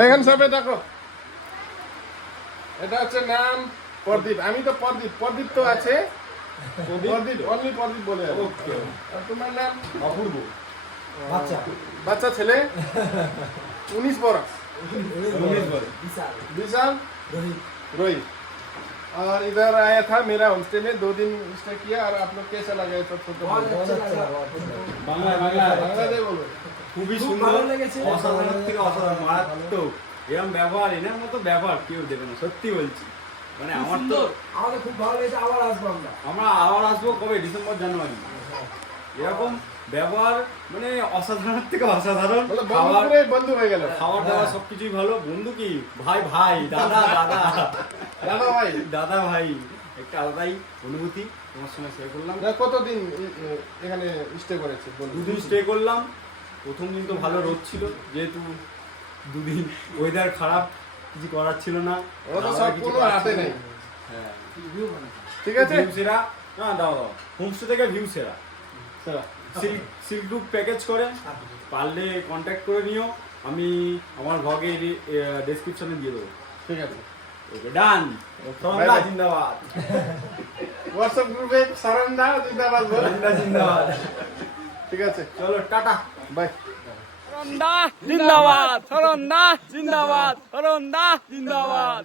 এখানে সবে দেখো, এটা হচ্ছে নাম প্রদীপ। আমি তো প্রদীপ, প্রদীপ তো আছে, প্রদীপ অনলি প্রদীপ বলে। ওকে, আর তোমার নাম? অপূর্ব। বাচ্চা বাচ্চা ছেলে 19 बरस। 19 बरस। विशाल रोहित। और इधर आया था मेरा होमस्टे में, 2 दिन स्टे किया। और आप लोग कैसा लगा ये सब? फोटो বাংলা বাংলা बांग्लादेश बोलो। খুবই সুন্দর, অসাধারণ থেকে অসাধারণ, মারাত্মক। এরকম ব্যবহার, এনার মতো ব্যবহার কেউ দেবে না, সত্যি বলছি। মানে আমার তো আমাদের খুব ভালো লেগেছে, আবার আসবো আমরা আবার আসবো কবে? December January. এরকম ব্যবহার মানে অসাধারণ থেকে অসাধারণ। मतलब খাবার बंधु হয়ে গেল। খাবার দাবার সবকিছুই ভালো। বন্ধু কি ভাই, ভাই দাদা দাদা দাদা ভাই, দাদা ভাই, একটা আলাদাই অনুভূতি তোমার সঙ্গে শেয়ার করলাম। কতদিন এখানে স্টে করেছে? 2 দিন স্টে করলাম। প্রথম দিন তো ভালো রোদ ছিল, যেহেতু 2 দিন ওয়েদার খারাপ, কিছু করার ছিল না। ওরা তো সব কোনো হাতে নেই। হ্যাঁ, ঠিক আছে, ভিউ সেরা। না দাও দাও, হোমস্টে থেকে ভিউ সেরা। সিল্ক গ্রুপ প্যাকেজ করে পারলে কন্ট্যাক্ট করে নিও, আমি আমার ব্লগে ডেসক্রিপশনে দিয়ে দেবো। ঠিক আছে, ওকে ডান। সরন্দা জিন্দাবাদ। হোয়াটসঅ্যাপ গ্রুপে সরন্দা জিন্দাবাদ বল। সরন্দা জিন্দাবাদ। ঠিক আছে, চলো টাটা, বাই। সরন্দা জিন্দাবাদ, সরন্দা জিন্দাবাদ, সরন্দা জিন্দাবাদ।